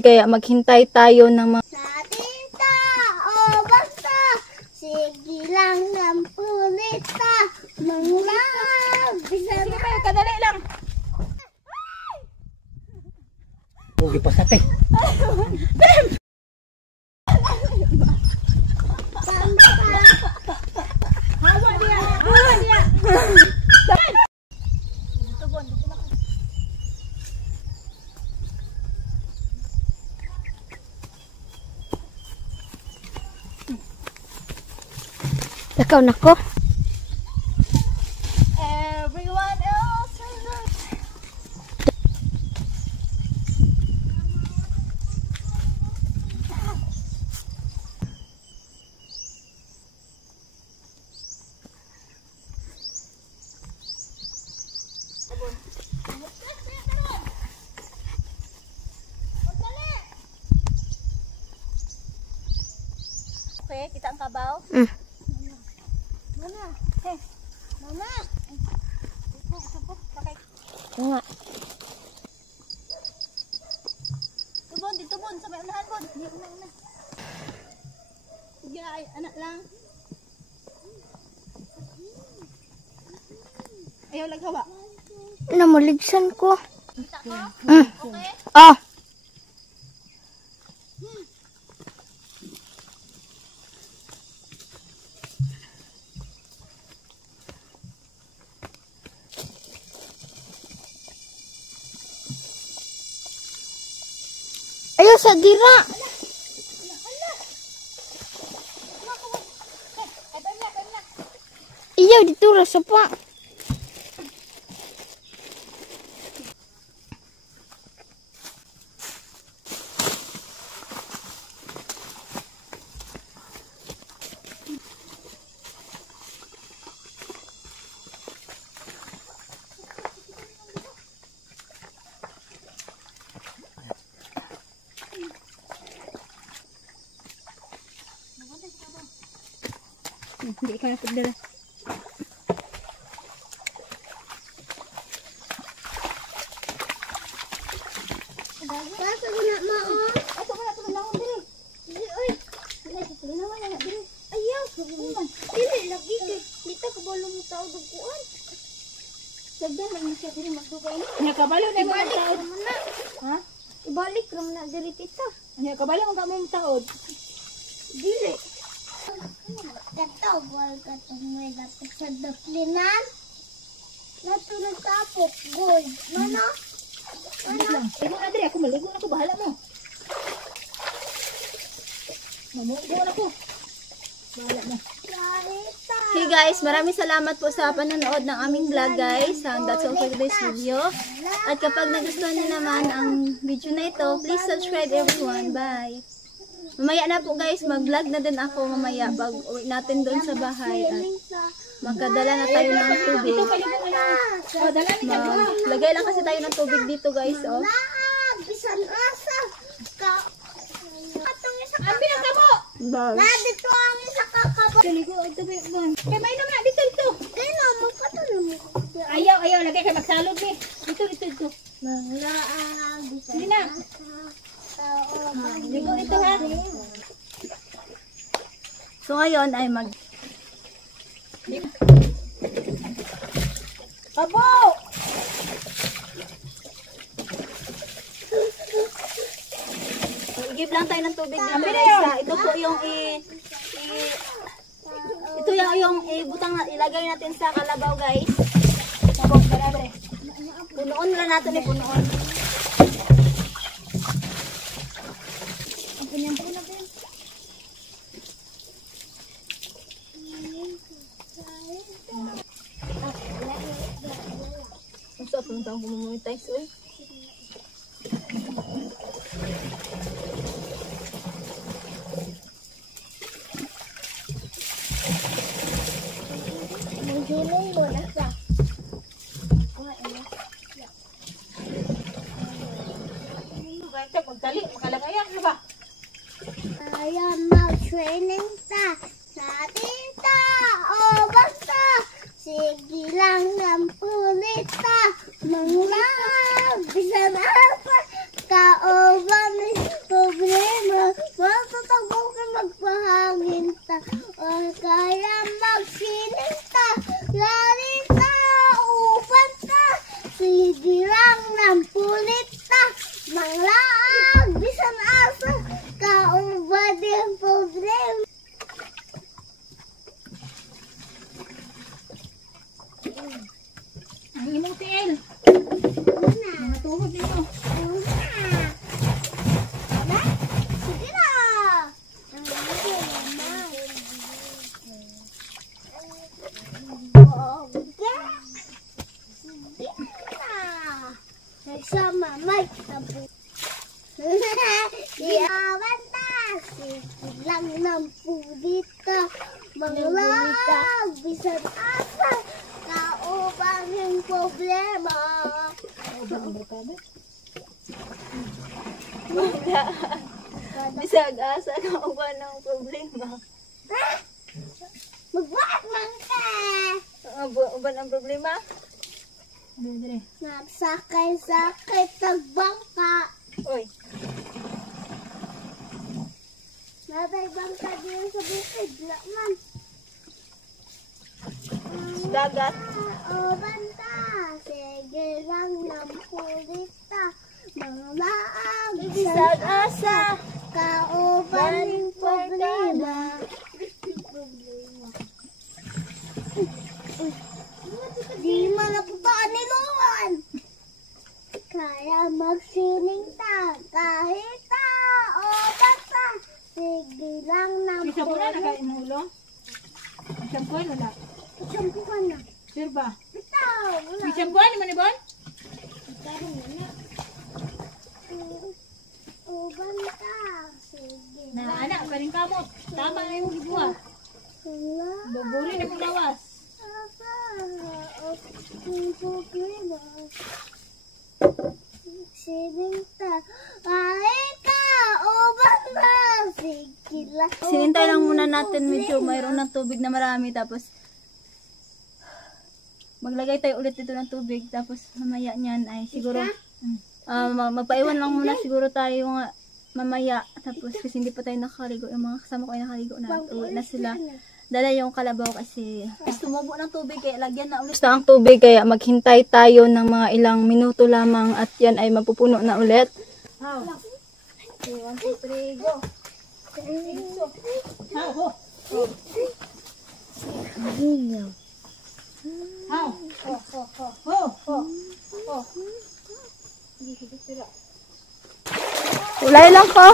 Kaya maghintay tayo ng mga... Sa tinta o basta, sige lang ng pulita, manglab, bisa na. Sige, kadali lang. Huwag ipasate. Hawa dia. Hawa dia. Takaw na ko. Everyone else is okay, kita ang kabaw. Mana? Hey, mana? Sabok, pakai. Nga. Tubon, ditubon sampai unahan bon. Di una. Tiga anak lang. Ayaw laghawa. Namuligsan ko. Kita ko? Okay. Oh. Ayo sa dira. Iya dito ra sa pa. Hindi ka na pagdala. Basta guna mo. Ato ka na tulungan diri. Oy. Tulungan na diri. Ayaw, dili lagi kay dito ko balong tao duguan. Sagdan lang siya diri magdugay. Nya kabalo na mo taod. Ha? Ibalik ra na diri tita. Nya kabalo man ka mo taod. Dili. Katawag ka may dapat sa daplinan. Natulog tapok, gold. Mana? Ligo na diri, ako maligo na ko, bahala mo. Mamugo na ko. Bahala mo. Hey guys, maraming salamat po sa panonood ng aming vlog guys. That's all for today's video. At kapag nagustuhan niyo naman ang video na ito, please subscribe everyone. Bye! Mamaya na po guys, mag-vlog na din ako mamaya pag uwi natin doon sa bahay at magkadala na tayo ng tubig. Lagay lang kasi tayo ng tubig dito guys, oh. Bisan asa. Katong isa ka. Ambil ang kabo! Na dito ang isa ka kabo. Ligo, ito ba yun? Kaya may naman na, dito. Kaya mo ka to mo. Ayaw, lagay kayo magsalog eh. Dito. Manglaang bisan. Hindi na. Ligo ito ha. So ngayon ay Kabo! Igib lang tayo ng tubig dito guys. Ito po yung ito yung ibutang ilagay natin sa kalabaw guys. Sabog, barabre. Punuon lang natin punuon. Ang punyang po. Ang sarap ng taong bumumitize uy. Magulong mo na sa. Magdali, makalagayan ka ba? Kaya mag-training ta sa tinta o basta. Sige lang ng pulita. Manglab, bisa na pa. Kauban ang imong tiil. Mga tuhod ninyo. Sige na! Sige na! Nagsama, may tapo. Di awanta! Sige lang ng pulita. Manglag, bisan asa. Kaubang yung problema. Bisag asa na uba ng problema. Magbuhat man ka! Uban ang problema? Dire. Nagsakay-sakay tagbangka. Uy, Nataybangka din sa bukid. Laman. dagat. O banta, sige lang ng pulita. Mga laang Bisag asa. kauban ng problema. Di malaputaan ni Luan. Kaya magsining ta kahit o bata. Sige lang ng May sabon na pulita. nakain mo ulo? May shampoo wala. Sampukan na. Sure ba? Bitaw, wala. May shampoo ni mo ni Bon? O banta, sige. Na anak pa rin kamot. Tama na yung gibuha. Wala. Buburi na mong lawas. Sininta. Ay ka! O banda! Sige lang. Sinintay lang muna natin medyo mayroon ng tubig na marami tapos maglagay tayo ulit dito ng tubig tapos mamaya niyan ay siguro magpaiwan lang muna siguro tayo nga mamaya tapos kasi hindi pa tayo nakaligo yung mga kasama ko ay nakaligo na uwi na sila dala yung kalabaw kasi gusto tumubo ng tubig kaya lagyan na ulit ang tubig kaya maghintay tayo ng mga ilang minuto lamang at yan ay mapupuno na ulit. How? 1, 2, 3, go! How? Ho? How? Ho? Ulay lang ko!